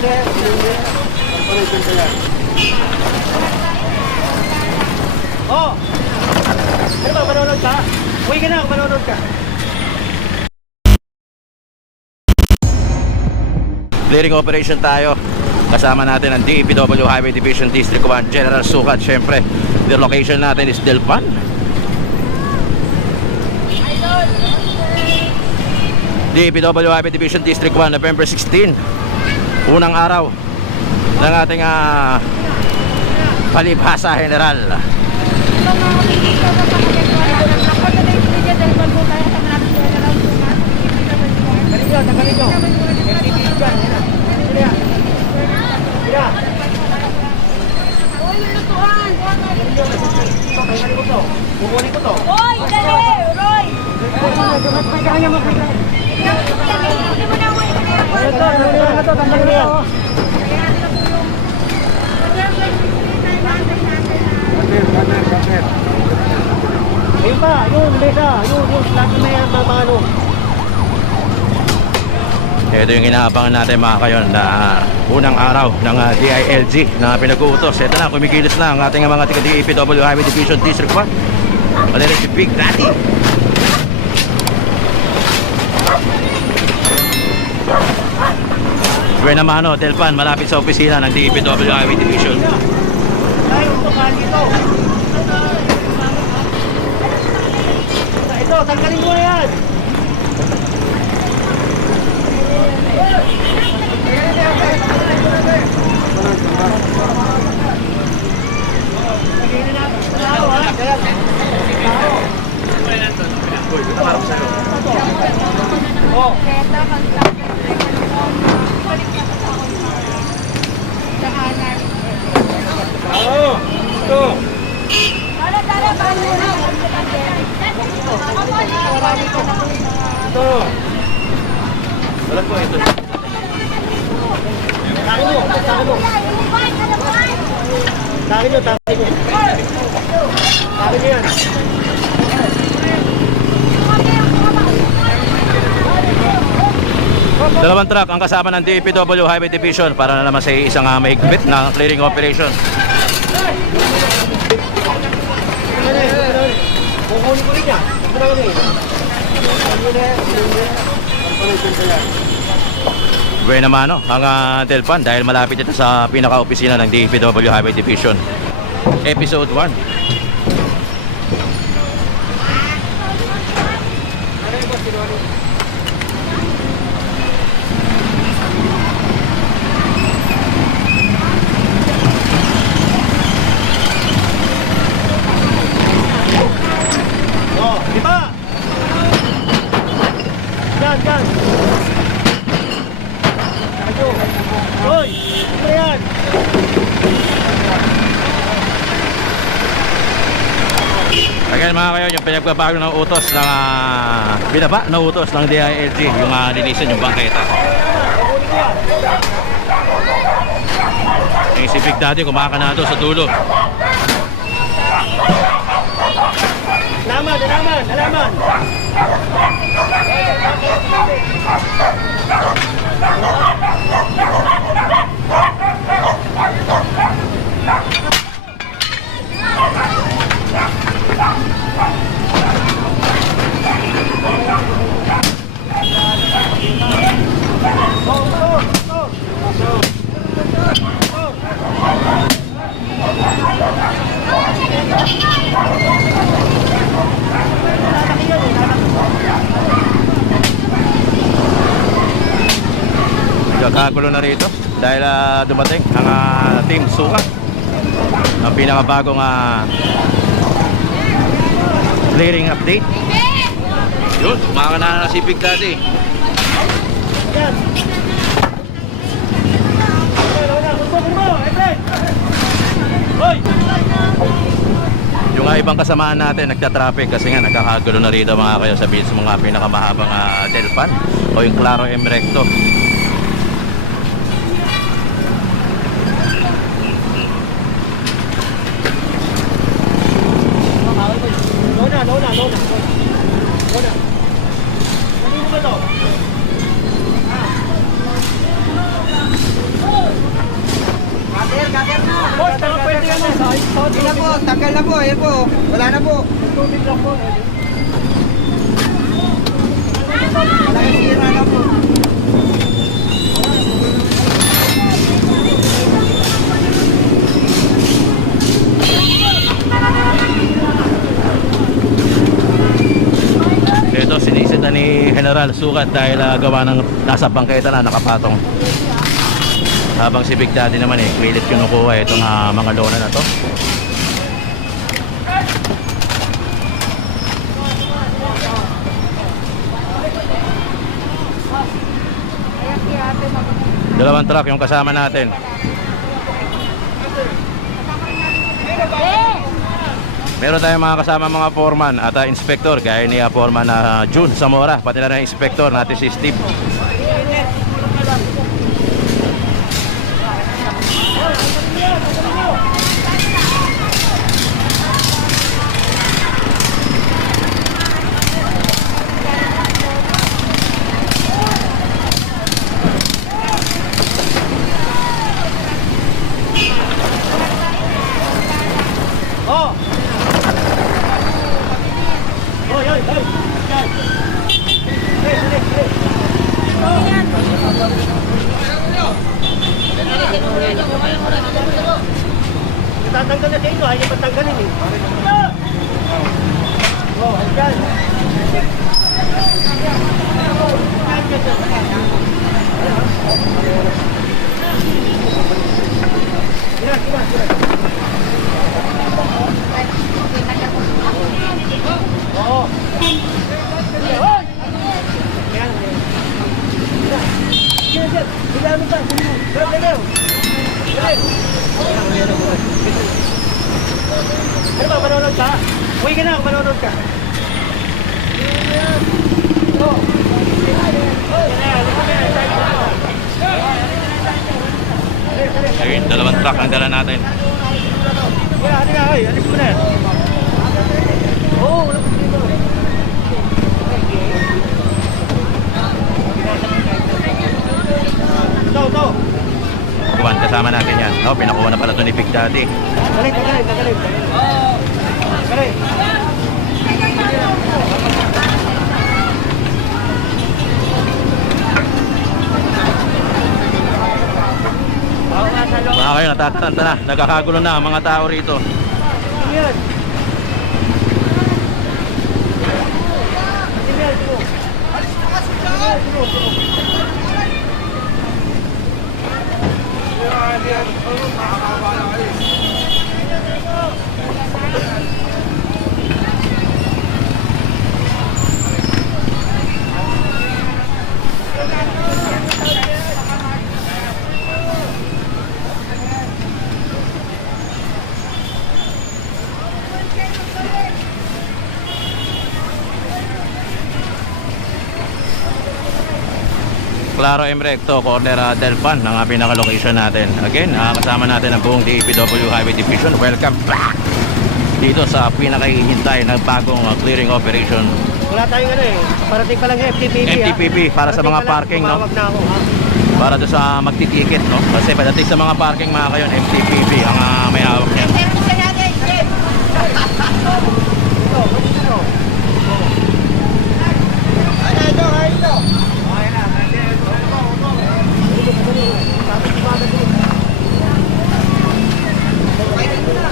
Oh! Ano ba, manonood ka? Uwi ka na, manonood ka. Clearing operation tayo. Kasama natin ang DPW Highway Division District 1 General Sukat. Syempre, the location natin is Delpan. DPW Highway Division District 1, November 16. Unang araw ng ating palibhasa general. Kukunin ko to. Roy, dali! Roy! Ayun pa, yun, Lesa, yun, lagi na yan, mamano. Ito yung inaabangan natin mga kayon na unang araw ng DILG na pinag-uutos. Ito na, kumikilos na ang ating mga taga-DPW Highway Division District 1. Malera si Big Daddy. Buena Mano, Delpan, malapit sa opisina ng DPW Highway Division. Tayo, tukal dito. Ito, tanggalin mo na yan. Oh. Oh, ito. Ito. Wala po ito. Takin mo, takin mo. Takin nyo, takin nyo. Takin nyo yan. Dalawang truck ang kasama ng DPW Highway Division para na naman sa isang mahigpit na clearing operation. Kukunin ko rin yan. Buena Mano ang Delpan dahil malapit ito sa pinaka-opisina ng DPW Highway Division. Episode 1. Di ba? Yan, yan. Ito. Hoy, ano yan? Again mga kayo, yung pinagbabago ng utos ng binaba na utos ng DILG, yung linisan yung bangketa. Yung si Big Daddy kumakanado sa dulo. Alaman, alaman, alaman. Kakagulo na rito dahil dumating ang Team Sukat, ang pinakabagong clearing update. Yun, kumakana na si Big Daddy. Yan. Hoy! Yung ibang kasamaan natin nagta-traffic kasi nga nagkakagulo na rito mga kayo sa mga pinakamahabang Delpan o yung Claro M Recto. Lona. Kanino ba to? Hindi na po, tanggal na po, ayan po. Wala na po. Tubig lang po. Nakasira na po. Ito, sinisita ni General Sukat dahil gawa ng nasa bangketa na nakapatong. Habang si Big Daddy naman pilit kinukuha itong mga lona na to. Dalawang truck yung kasama natin. Meron tayong mga kasama mga foreman at inspector gaya ni foreman na June Zamora, pati na rin inspector natin si Steve. Oh! Oy, oy, oy! Tatanggal na sa inyo, ayaw patanggalin eh. Oh, ayan. Oo. Hoy! Ayan. Sige, bilano pa. Bilano. Ano ba, manonood ka? Uwi ka na, manonood ka. Ayun, dalawang truck ang dala natin. Wala, ano nga, oy, alis mo na. Oo, wala ko dito. Ito. Kuwan, kasama natin yan. No, pinakuha na pala ito ni Big Daddy. Galit. Galit. Mga kayo, natataranta na. Nagkakagulo na ang mga tao rito. Yan. Claro M. Recto, corner Del Pan ang pinaka-location natin. Again, kasama natin ang buong DPW Highway Division. Welcome back dito sa pinakahihintay ng bagong clearing operation. Wala tayong ano eh. Parating pa lang yung FTPP. MTPP para sa mga parking, no? Tumawag na ako, ha? Para doon sa magtiticket, no? Kasi pagdating sa mga parking mga kayon, MTPP ang may hawak niyan.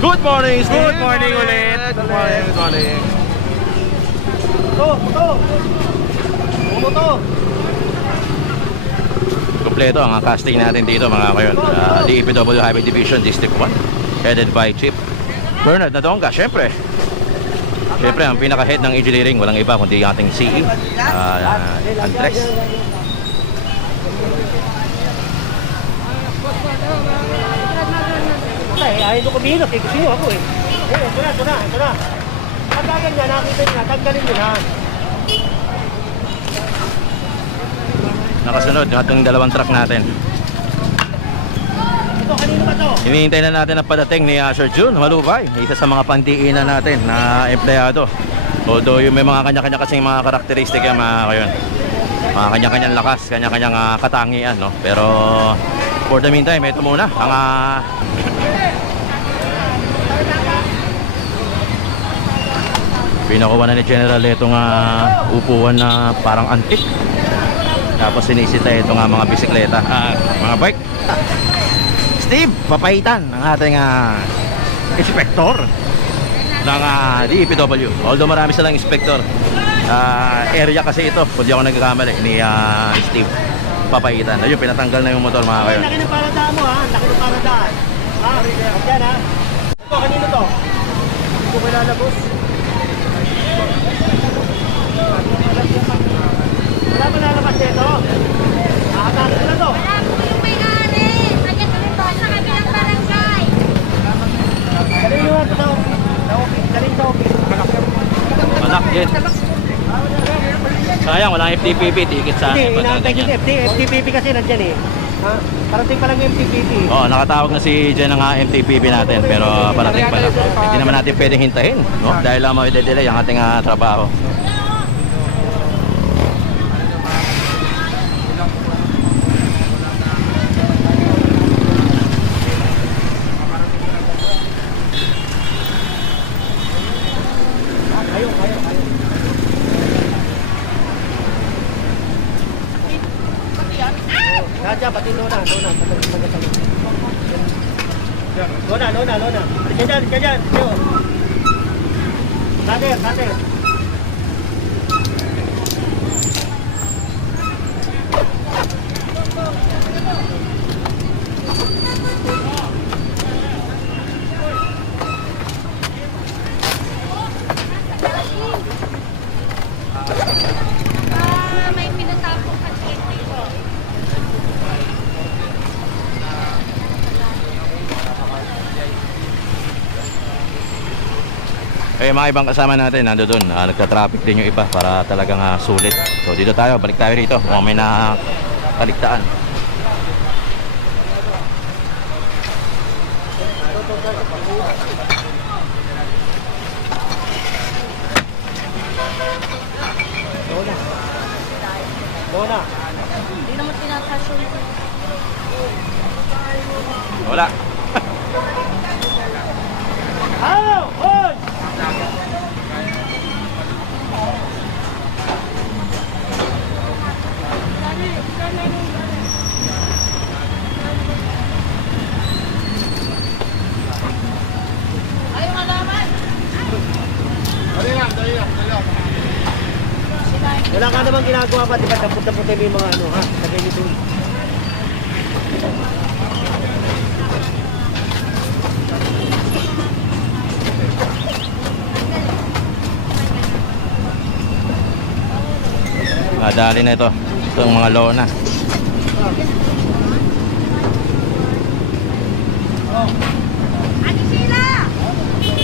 Good morning, Steve. Good morning ulit. Good morning. Moto. Kompleto ang casting natin dito mga kayon. DPW Highway Division District 1, headed by Chief Bernard Nadonga. Siyempre ang pinaka-head ng engineering, walang iba kundi ating CE, Andres. Ayaw ko kumilos eh. Gusto nyo ako eh. Ito na. Pagkagan niya, nakita niya, tanggalin niyo na. Nakasunod atong dalawang truck natin. Ito, kanino ba to? Hinihintay na natin ang padating ni Sir June Malubay, isa sa mga pandiinan natin na empleyado. Although yung may mga kanya-kanya kasing mga karakteristik yan mga kayon. Mga kanya-kanyang lakas, kanya-kanyang katangian, no? Pero for the meantime, ito muna ang Pinakuha na ni General itong upuan na parang antique. Tapos sinisita ito nga mga bisikleta, mga bike. Steve, papaitan ang ating inspector ng DPW. Although marami silang inspector, area kasi ito, kung di ako nagkakamali, ni Steve. Papaitan. Ayun, pinatanggal na yung motor mga kayo. Laki ng paradaan mo ha, laki ng paradaan. Yan ha. Ito, kanino to? Hindi ko kilala, boss. Wala ba lalabas nito? Nakatalo na to. Wala po yung may-ari. Nandiyan kami po sa kabilang barangay. Galing nyo nga ito sa office. Galing sa office. Malak din. Sayang, walang FTPP, ticket sa Hindi, akin. inaantay ko si FTPP kasi nandyan eh. Ha? Parating pa lang yung FTPP. Oo, nakatawag na si Jen ng MTPP natin, pero parating pa lang. Hindi naman natin pwedeng hintayin, no? Dahil lang ma-delay ang ating trabaho. Raja, pati Lona. Lona. Kaya dyan. Cutter. May pinatapong kasi dito. Eh, mga ibang kasama natin, nando doon. Nagka-traffic din yung iba para talagang sulit. So, dito tayo, balik tayo rito. Kung may nakaligtaan. Lona. Hindi naman tinatouch yung Wala. Hoy! Ayaw malaman. Dali lang. Wala ka namang ginagawa pa, di ba? Tapos-tapos yung mga ano, ha? Lagay nito. Dali na ito. Itong mga Lona. Ano sila?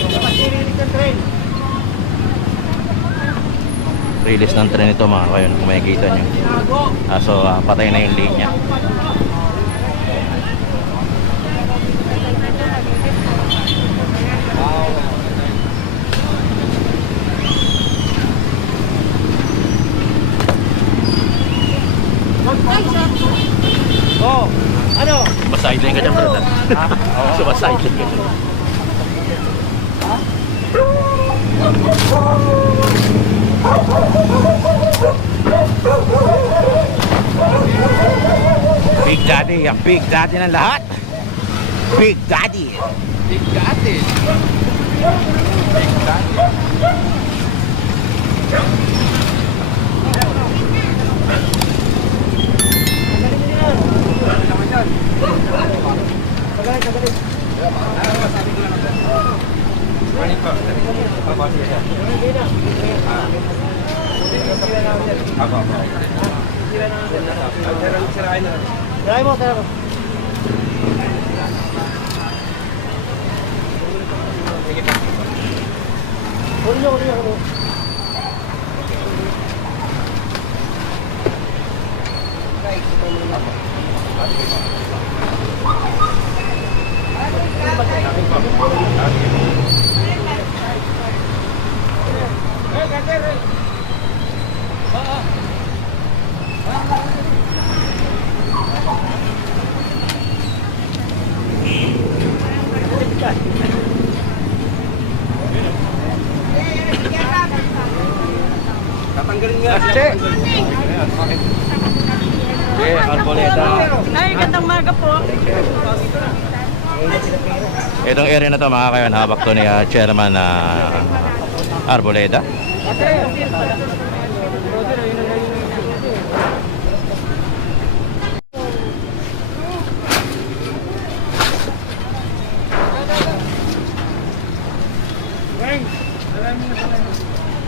Kapag sirilig ng train. Release ng tren ito mga kayo. Kung makikita nyo. So, patay na yung linya. Oh, ano? Sumaside ka dyan, brother. Sumaside ka dyan. Big Daddy, ang Big Daddy ng lahat. Big Daddy. Try mo. Huli nyo. Che! Che, Arboleda. Ay, gandang maga po. Itong area na to mga kayon, hawak to ni Chairman Arboleda.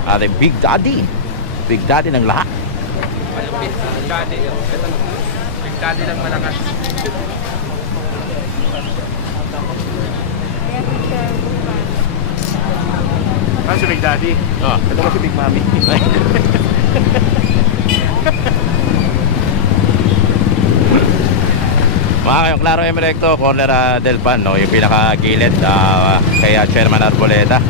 Ating Big Daddy. Big Daddy ng lahat. Big Daddy lang malakas. Ah, si Big Daddy. Oh. Ito ba si Big Mami? Mga kayong Claro Emerecto, corner del Pan, no? Yung pinakagilid kay Chairman Arboleda.